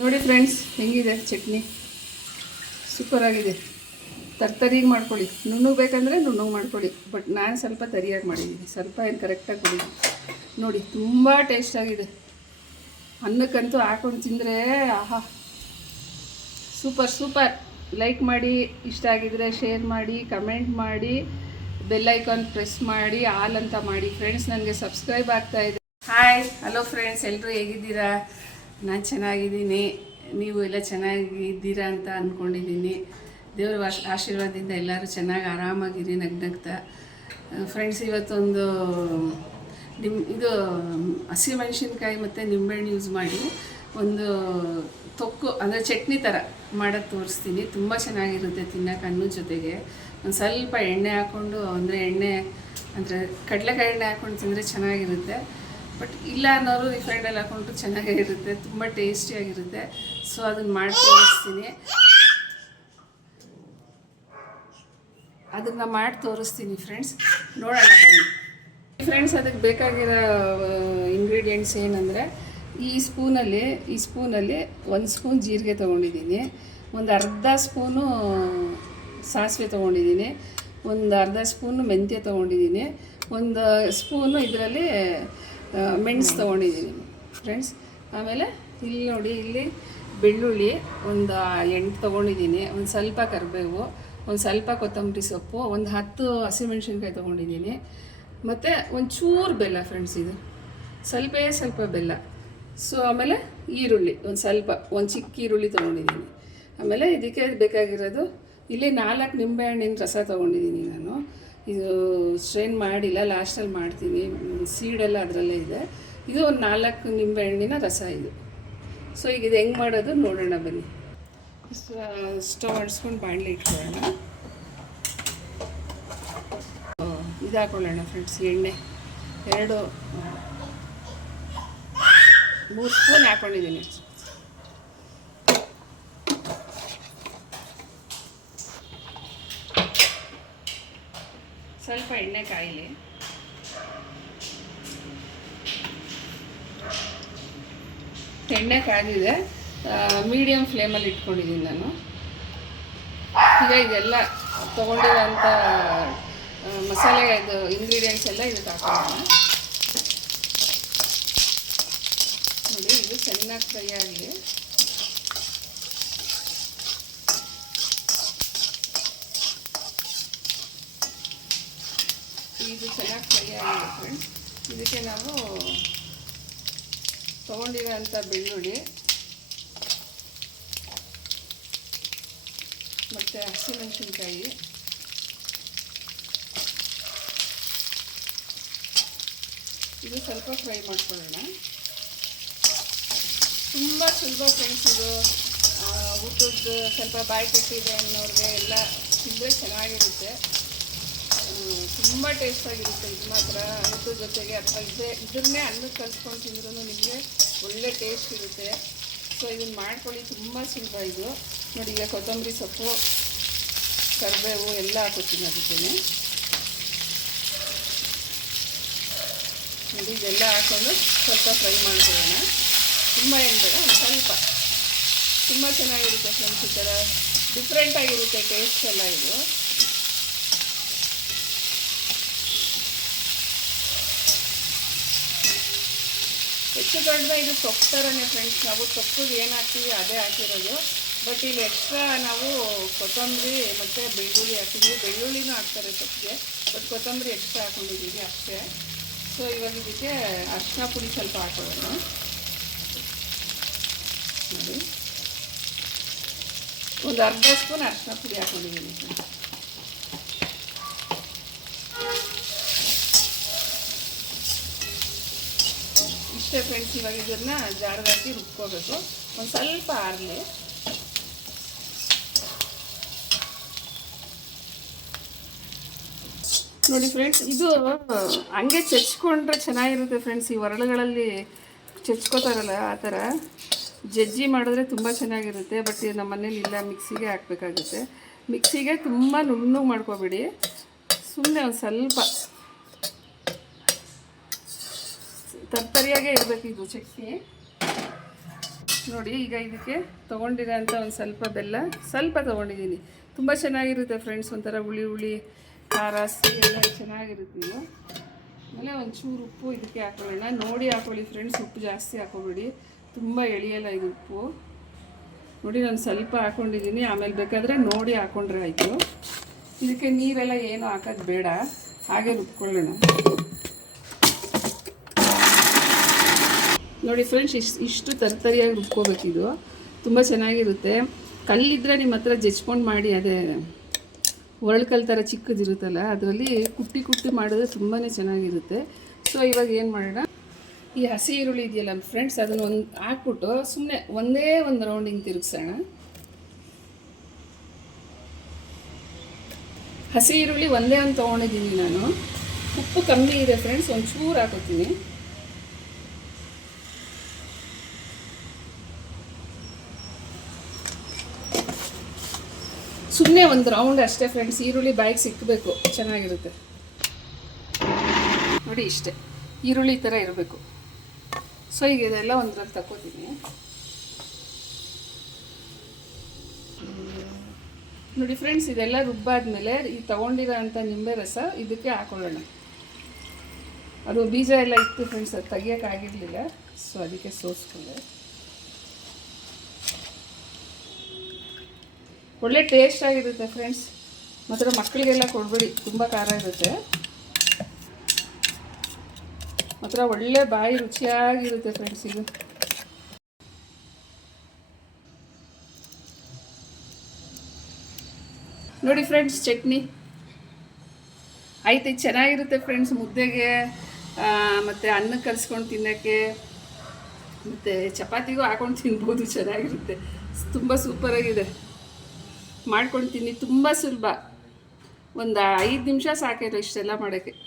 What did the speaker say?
ನೋಡಿ ಫ್ರೆಂಡ್ಸ್, ಹೆಂಗಿದೆ ಚಟ್ನಿ? ಸೂಪರ್ ಆಗಿದೆ. ತರ್ತರಿಗೆ ಮಾಡ್ಕೊಳ್ಳಿ. ನುಣ್ಣಗೆ ಬೇಕಂದರೆ ನುಣ್ಣಗೆ ಮಾಡ್ಕೊಳ್ಳಿ. ಬಟ್ ನಾನು ಸ್ವಲ್ಪ ತರಿಯಾಗಿ ಮಾಡಿದ್ದೀನಿ. ಸ್ವಲ್ಪ ಏನು ಕರೆಕ್ಟಾಗಿ ಕೊಡಿ. ನೋಡಿ, ತುಂಬ ಟೇಸ್ಟಾಗಿದೆ ಅನ್ನಕ್ಕಂತೂ ಹಾಕೊಂಡು ತಿಂದರೆ, ಆಹಾ! Super super. ಲೈಕ್ ಮಾಡಿ, ಇಷ್ಟ ಆಗಿದ್ರೆ ಶೇರ್ ಮಾಡಿ ಕಮೆಂಟ್ ಮಾಡಿ ಬೆಲ್ ಐಕಾನ್ ಪ್ರೆಸ್ ಮಾಡಿ ಆಲ್ ಅಂತ ಮಾಡಿ. ಫ್ರೆಂಡ್ಸ್ ನನಗೆ ಸಬ್ಸ್ಕ್ರೈಬ್ ಆಗ್ತಾ ಇದೆ. ಹಾಯ್ ಹಲೋ ಫ್ರೆಂಡ್ಸ್ ಎಲ್ಲರೂ ಹೇಗಿದ್ದೀರಾ? ನಾನು ಚೆನ್ನಾಗಿದ್ದೀನಿ, ನೀವು ಎಲ್ಲ ಚೆನ್ನಾಗಿದ್ದೀರಾ ಅಂತ ಅಂದ್ಕೊಂಡಿದ್ದೀನಿ ದೇವರ ಆಶ್ ಆಶೀರ್ವಾದದಿಂದ ಎಲ್ಲರೂ ಚೆನ್ನಾಗಿ ಆರಾಮಾಗಿರಿ, ನಗ್ನಗ್ತಾ. ಫ್ರೆಂಡ್ಸ್ ಇವತ್ತೊಂದು ನಿಮ್ಮ ಇದು ಹಸಿಮೆಣಸಿನ್ಕಾಯಿ ಮತ್ತು ನಿಂಬೆಹಣ್ಣು ಯೂಸ್ ಮಾಡಿ, ಒಂದು ತೊಕ್ಕು, ಅಂದರೆ ಚಟ್ನಿ ಥರ ಮಾಡೋದು ತೋರಿಸ್ತೀನಿ. ತುಂಬ ಚೆನ್ನಾಗಿರುತ್ತೆ ತಿನ್ನೋಕೆ ಅನ್ನ ಜೊತೆಗೆ. ಒಂದು ಸ್ವಲ್ಪ ಎಣ್ಣೆ ಹಾಕ್ಕೊಂಡು ಅಂದರೆ ಎಣ್ಣೆ, ಅಂದರೆ ಕಡಲೆಕಾಯಿ ಎಣ್ಣೆ ಹಾಕ್ಕೊಂಡು ತಿಂದರೆ ಚೆನ್ನಾಗಿರುತ್ತೆ. ಬಟ್ ಇಲ್ಲ ಅನ್ನೋರು ರಿಫೈಂಡಲ್ಲಿ ಹಾಕೊಂಡ್ರೆ ಚೆನ್ನಾಗಿರುತ್ತೆ, ತುಂಬ ಟೇಸ್ಟಿಯಾಗಿರುತ್ತೆ ಸೊ ಅದನ್ನು ಮಾಡಿ ತೋರಿಸ್ತೀನಿ. ಅದನ್ನು ಮಾಡಿ ತೋರಿಸ್ತೀನಿ ಫ್ರೆಂಡ್ಸ್ ನೋಡೋಣ ಫ್ರೆಂಡ್ಸ್ ಅದಕ್ಕೆ ಬೇಕಾಗಿರೋ ಇಂಗ್ರೀಡಿಯೆಂಟ್ಸ್ ಏನಂದರೆ, ಈ ಸ್ಪೂನಲ್ಲಿ ಈ ಸ್ಪೂನಲ್ಲಿ ಒಂದು ಸ್ಪೂನ್ ಜೀರಿಗೆ ತೊಗೊಂಡಿದ್ದೀನಿ. ಒಂದು ಅರ್ಧ ಸ್ಪೂನು ಸಾಸಿವೆ ತೊಗೊಂಡಿದ್ದೀನಿ. ಒಂದು ಅರ್ಧ ಸ್ಪೂನು ಮೆಂತ್ಯ ತೊಗೊಂಡಿದ್ದೀನಿ. ಒಂದು ಸ್ಪೂನು ಇದರಲ್ಲಿ ಮೆಣಸು ತೊಗೊಂಡಿದ್ದೀನಿ. ಫ್ರೆಂಡ್ಸ್ ಆಮೇಲೆ ಇಲ್ಲಿ ನೋಡಿ, ಇಲ್ಲಿ ಬೆಳ್ಳುಳ್ಳಿ ಒಂದು ಎಂಟು ತೊಗೊಂಡಿದ್ದೀನಿ. ಒಂದು ಸ್ವಲ್ಪ ಕರಿಬೇವು, ಒಂದು ಸ್ವಲ್ಪ ಕೊತ್ತಂಬರಿ ಸೊಪ್ಪು, ಒಂದು ಹತ್ತು ಹಸಿಮೆಣ್ಸಿನ್ಕಾಯಿ ತೊಗೊಂಡಿದ್ದೀನಿ. ಮತ್ತು ಒಂದು ಚೂರು ಬೆಲ್ಲ ಫ್ರೆಂಡ್ಸ್ ಇದು. ಸ್ವಲ್ಪೇ ಸ್ವಲ್ಪ ಬೆಲ್ಲ. ಸೊ ಆಮೇಲೆ ಈರುಳ್ಳಿ, ಒಂದು ಸ್ವಲ್ಪ, ಒಂದು ಚಿಕ್ಕ ಈರುಳ್ಳಿ ತೊಗೊಂಡಿದ್ದೀನಿ. ಆಮೇಲೆ ಇದಕ್ಕೆ ಬೇಕಾಗಿರೋದು, ಇಲ್ಲಿ ನಾಲ್ಕು ನಿಂಬೆಹಣ್ಣಿನ ರಸ ತೊಗೊಂಡಿದ್ದೀನಿ ನಾನು. ಇದು ಸ್ಟ್ರೈನ್ ಮಾಡಿಲ್ಲ ಲಾಸ್ಟಲ್ಲಿ ಮಾಡ್ತೀನಿ. ಸೀಡೆಲ್ಲ ಅದರಲ್ಲೇ ಇದೆ. ಇದು ಒಂದು ನಾಲ್ಕು ನಿಂಬೆಹಣ್ಣಿನ ರಸ ಇದು. ಸೊ ಈಗ ಇದು ಹೆಂಗೆ ಮಾಡೋದು ನೋಡೋಣ ಬನ್ನಿ. ಸ್ಟವ್ ಅಡಿಸ್ಕೊಂಡು ಬಾಣಲೆ ಇಟ್ಕೊಳ್ಳೋಣ. ಇದು ಹಾಕೊಳ್ಳೋಣ ಫ್ರೆಂಡ್ಸ್ ಎಣ್ಣೆ. ಎರಡು ಮೂರು ಸ್ಪೂನ್ ಹಾಕ್ಕೊಂಡಿದ್ದೀನಿ ಸ್ವಲ್ಪ ಎಣ್ಣೆ ಕಾಯಿಲಿ. ಎಣ್ಣೆ ಕಾದಿದೆ ಮೀಡಿಯಂ ಫ್ಲೇಮಲ್ಲಿ ಇಟ್ಕೊಂಡಿದ್ದೀನಿ ನಾನು. ಈಗ ಇದೆಲ್ಲ ತೊಗೊಂಡಿರೋಂಥ ಮಸಾಲೆ ಇದು ಇಂಗ್ರೀಡಿಯೆಂಟ್ಸ್ ಎಲ್ಲ ಇದಕ್ಕೆ ಹಾಕೋಣ. ನೋಡಿ, ಇದು ಚೆನ್ನಾಗಿ ಫ್ರೈ ಆಗಲಿ. ಇದು ಚೆನ್ನಾಗಿ ಫ್ರೈ ಆಗಿರುತ್ತೆ ಇದಕ್ಕೆ ನಾವು ತೊಗೊಂಡಿರೋಂಥ ಬೆಳ್ಳುಳ್ಳಿ ಮತ್ತು ಹಸಿಮೆಣಸಿನ್ಕಾಯಿ ಇದು ಸ್ವಲ್ಪ ಫ್ರೈ ಮಾಡ್ಕೊಳ್ಳೋಣ ತುಂಬ ಸುಲಭ ಫ್ರೆಂಡ್ಸ್ ಇದು ಊಟದ್ದು ಸ್ವಲ್ಪ ಬಾಯಿ ಕಟ್ಟಿದೆ ಅನ್ನೋರಿಗೆ ಎಲ್ಲ ತಿಂದರೆ ಚೆನ್ನಾಗಿರುತ್ತೆ. ತುಂಬ ಟೇಸ್ಟಾಗಿರುತ್ತೆ ಇದು ಮಾತ್ರ. ಅನ್ನದ ಜೊತೆಗೆ ಅಥವಾ ಇದೇ. ಇದನ್ನೇ ಅನ್ನಕ್ಕೆ ಕಲ್ಸ್ಕೊಂಡು ತಿಂದ್ರೂ ನಿಮಗೆ ಒಳ್ಳೆ ಟೇಸ್ಟ್ ಇರುತ್ತೆ. ಸೊ ಇದನ್ನ ಮಾಡ್ಕೊಳ್ಳಿ. ತುಂಬ ಸುಲಭ ಇದು. ನೋಡಿ, ಈಗ ಕೊತ್ತಂಬರಿ ಸೊಪ್ಪು, ಕರಿಬೇವು ಎಲ್ಲ ಹಾಕೋತೀನಿ ಅದಕ್ಕೆ ನೋಡಿ, ಇದೆಲ್ಲ ಹಾಕೊಂಡು ಸ್ವಲ್ಪ ಫ್ರೈ ಮಾಡ್ಕೊಳ್ಳೋಣ. ತುಂಬ ಏನು ಬೇಡ, ಒಂದು ಸ್ವಲ್ಪ. ತುಂಬ ಚೆನ್ನಾಗಿರುತ್ತೆ ಫ್ರೆಂಡ್ಸ್ ಈ ಥರ ಡಿಫ್ರೆಂಟಾಗಿರುತ್ತೆ ಟೇಸ್ಟ್ ಎಲ್ಲ ಇದು. ಹೆಚ್ಚು ಕಡಿಮೆ ಇದು ಸೊಪ್ಪು ಥರನೇ ಫ್ರೆಂಡ್ಸ್ ನಾವು ಸೊಪ್ಪಿಗೆ ಏನು ಹಾಕ್ತೀವಿ ಅದೇ ಹಾಕಿರೋದು. ಬಟ್ ಇಲ್ಲಿ ಎಕ್ಸ್ಟ್ರಾ ನಾವು ಕೊತ್ತಂಬರಿ ಮತ್ತು ಬೆಳ್ಳುಳ್ಳಿ ಹಾಕಿದ್ವಿ ಬೆಳ್ಳುಳ್ಳಿನೂ ಹಾಕ್ತಾರೆ ಸೊಪ್ಪಿಗೆ. ಬಟ್ ಕೊತ್ತಂಬರಿ ಎಕ್ಸ್ಟ್ರಾ ಹಾಕೊಂಡಿದ್ದೀವಿ ಅಷ್ಟೇ. ಸೊ ಇವಾಗ ಇದಕ್ಕೆ ಅರಿಶಿನ ಪುಡಿ ಸ್ವಲ್ಪ ಹಾಕೊಳ್ಳೋಣ ನೋಡಿ. ಒಂದು ಅರ್ಧ ಸ್ಪೂನ್ ಅರಿಶಿನ ಪುಡಿ ಹಾಕೊಂಡಿದ್ದೀನಿ ಇಷ್ಟೇ ಫ್ರೆಂಡ್ಸ್ ಇವಾಗ ಇದನ್ನ ಜಾಡದಾಕಿ ರುಬ್ಕೋಬೇಕು. ಒಂದು ಸ್ವಲ್ಪ ಆರಲಿ. ನೋಡಿ ಫ್ರೆಂಡ್ಸ್ ಇದು ಹಂಗೆ ಚಚ್ಕೊಂಡ್ರೆ ಚೆನ್ನಾಗಿರುತ್ತೆ ಫ್ರೆಂಡ್ಸ್ ಈ ಒರಳುಗಳಲ್ಲಿ ಚಚ್ಕೋತಾರಲ್ಲ ಆ ಥರ. ಜಜ್ಜಿ ಮಾಡಿದ್ರೆ ತುಂಬ ಚೆನ್ನಾಗಿರುತ್ತೆ ಬಟ್ ನಮ್ಮ ಮನೇಲಿ ಇಲ್ಲ, ಮಿಕ್ಸಿಗೆ ಹಾಕಬೇಕಾಗುತ್ತೆ. ಮಿಕ್ಸಿಗೆ ತುಂಬ ನುಣ್ಣಗೆ ಮಾಡ್ಕೋಬೇಡಿ. ಸುಮ್ಮನೆ ಒಂದು ಸ್ವಲ್ಪ. ತರ್ತರಿಯಾಗೇ ಇರಬೇಕು ಇದು ಚಟ್ನಿ ನೋಡಿ, ಈಗ ಇದಕ್ಕೆ ತೊಗೊಂಡಿರೋಂಥ ಒಂದು ಸ್ವಲ್ಪ ಬೆಲ್ಲ ಸ್ವಲ್ಪ ತೊಗೊಂಡಿದ್ದೀನಿ. ತುಂಬ ಚೆನ್ನಾಗಿರುತ್ತೆ ಫ್ರೆಂಡ್ಸ್ ಒಂಥರ ಹುಳಿ ಹುಳಿ, ಖಾರ, ಸಿಹಿ ಎಲ್ಲ ಚೆನ್ನಾಗಿರುತ್ತೆ ಇದು. ಆಮೇಲೆ ಒಂಚೂರು ಉಪ್ಪು ಇದಕ್ಕೆ ಹಾಕೊಳ್ಳೋಣ. ನೋಡಿ ಹಾಕೊಳ್ಳಿ ಫ್ರೆಂಡ್ಸ್ ಉಪ್ಪು ಜಾಸ್ತಿ ಹಾಕೋಬೇಡಿ. ತುಂಬ ಎಳಿಯಲ್ಲ ಇದು ಉಪ್ಪು. ನೋಡಿ, ನಾನು ಸ್ವಲ್ಪ ಹಾಕೊಂಡಿದ್ದೀನಿ. ಆಮೇಲೆ ಬೇಕಾದರೆ ನೋಡಿ ಹಾಕೊಂಡ್ರೆ ಆಯಿತು. ಇದಕ್ಕೆ ನೀರೆಲ್ಲ ಏನು ಹಾಕೋದು ಬೇಡ. ಹಾಗೆ ರುಬ್ಕೊಳ್ಳೋಣ. ನೋಡಿ ಫ್ರೆಂಡ್ಸ್ ಇಷ್ಟು ಇಷ್ಟು ತರ್ತರಿಯಾಗಿ ರುಬ್ಕೋಬೇಕಿದು ತುಂಬ ಚೆನ್ನಾಗಿರುತ್ತೆ. ಕಲ್ಲಿದ್ದರೆ ನಿಮ್ಮ ಹತ್ರ ಜಜ್ಕೊಂಡು ಮಾಡಿ, ಅದೇ ಒರಳ್ಕಲ್ ಥರ ಚಿಕ್ಕದಿರುತ್ತಲ್ಲ, ಅದರಲ್ಲಿ ಕುಟ್ಟಿ ಕುಟ್ಟಿ ಮಾಡಿದ್ರೆ ತುಂಬಾ ಚೆನ್ನಾಗಿರುತ್ತೆ. ಸೊ ಇವಾಗ ಏನು ಮಾಡೋಣ? ಈ ಹಸಿ ಈರುಳ್ಳಿ ಇದೆಯಲ್ಲ ಫ್ರೆಂಡ್ಸ್ ಅದನ್ನು ಒಂದು ಹಾಕ್ಬಿಟ್ಟು ಸುಮ್ಮನೆ ಒಂದೇ ಒಂದು ರೌಂಡಿಂಗ್ ತಿರುಗಿಸೋಣ. ಹಸಿ ಈರುಳ್ಳಿ ಒಂದೇ ಒಂದು ತೊಗೊಂಡಿದ್ದೀನಿ ನಾನು. ಉಪ್ಪು ಕಮ್ಮಿ ಇದೆ ಫ್ರೆಂಡ್ಸ್ ಒಂದು ಚೂರು ಹಾಕೋತೀನಿ. ಸುಮ್ಮನೆ ಒಂದು ರೌಂಡ್ ಅಷ್ಟೇ ಫ್ರೆಂಡ್ಸ್ ಈರುಳ್ಳಿ ಬಾಯಿಗೆ ಸಿಕ್ಕಬೇಕು ಚೆನ್ನಾಗಿರುತ್ತೆ. ನೋಡಿ ಇಷ್ಟೇ. ಈರುಳ್ಳಿ ಥರ ಇರಬೇಕು. ಸೊ ಈಗ ಇದೆಲ್ಲ ಒಂದ್ರಲ್ಲಿ ತಗೋತೀನಿ ನೋಡಿ ಫ್ರೆಂಡ್ಸ್ ಇದೆಲ್ಲ ರುಬ್ಬಾದ್ಮೇಲೆ ಈ ತೊಗೊಂಡಿರೋ ಅಂಥ ನಿಂಬೆ ರಸ ಇದಕ್ಕೆ ಹಾಕೊಳ್ಳೋಣ. ಅದು ಬೀಜ ಎಲ್ಲ ಇತ್ತು ಫ್ರೆಂಡ್ಸ್ ಅದು ತೆಗಿಯೋಕ್ಕಾಗಿರಲಿಲ್ಲ ಸೊ ಅದಕ್ಕೆ ಸೋಸ್ಕೊಂಡೆ. ಒಳ್ಳೆ ಟೇಸ್ಟ್ ಆಗಿರುತ್ತೆ ಫ್ರೆಂಡ್ಸ್ ಮಾತ್ರ ಮಕ್ಕಳಿಗೆಲ್ಲ ಕೊಡಬೇಡಿ, ತುಂಬ ಖಾರ ಇರುತ್ತೆ. ಮಾತ್ರ ಒಳ್ಳೆ ಬಾಯಿ ರುಚಿಯಾಗಿರುತ್ತೆ ಫ್ರೆಂಡ್ಸ್ ಇದು. ನೋಡಿ ಫ್ರೆಂಡ್ಸ್ ಚಟ್ನಿ. ಆಯ್ತು ಚೆನ್ನಾಗಿರುತ್ತೆ ಫ್ರೆಂಡ್ಸ್ ಮುದ್ದೆಗೆ ಮತ್ತೆ ಅನ್ನ ಕಲಿಸ್ಕೊಂಡು ತಿನ್ನೋಕ್ಕೆ. ಮತ್ತು ಚಪಾತಿಗೂ ಹಾಕೊಂಡು ತಿನ್ಬೋದು, ಚೆನ್ನಾಗಿರುತ್ತೆ. ತುಂಬ ಸೂಪರಾಗಿದೆ ಮಾಡ್ಕೊಂಡು ತಿನ್ನಿ ತುಂಬ ಸುಲಭ. ಒಂದು ಐದು ನಿಮಿಷ ಸಾಕಿರೋ ಇಷ್ಟೆಲ್ಲ ಮಾಡೋಕ್ಕೆ.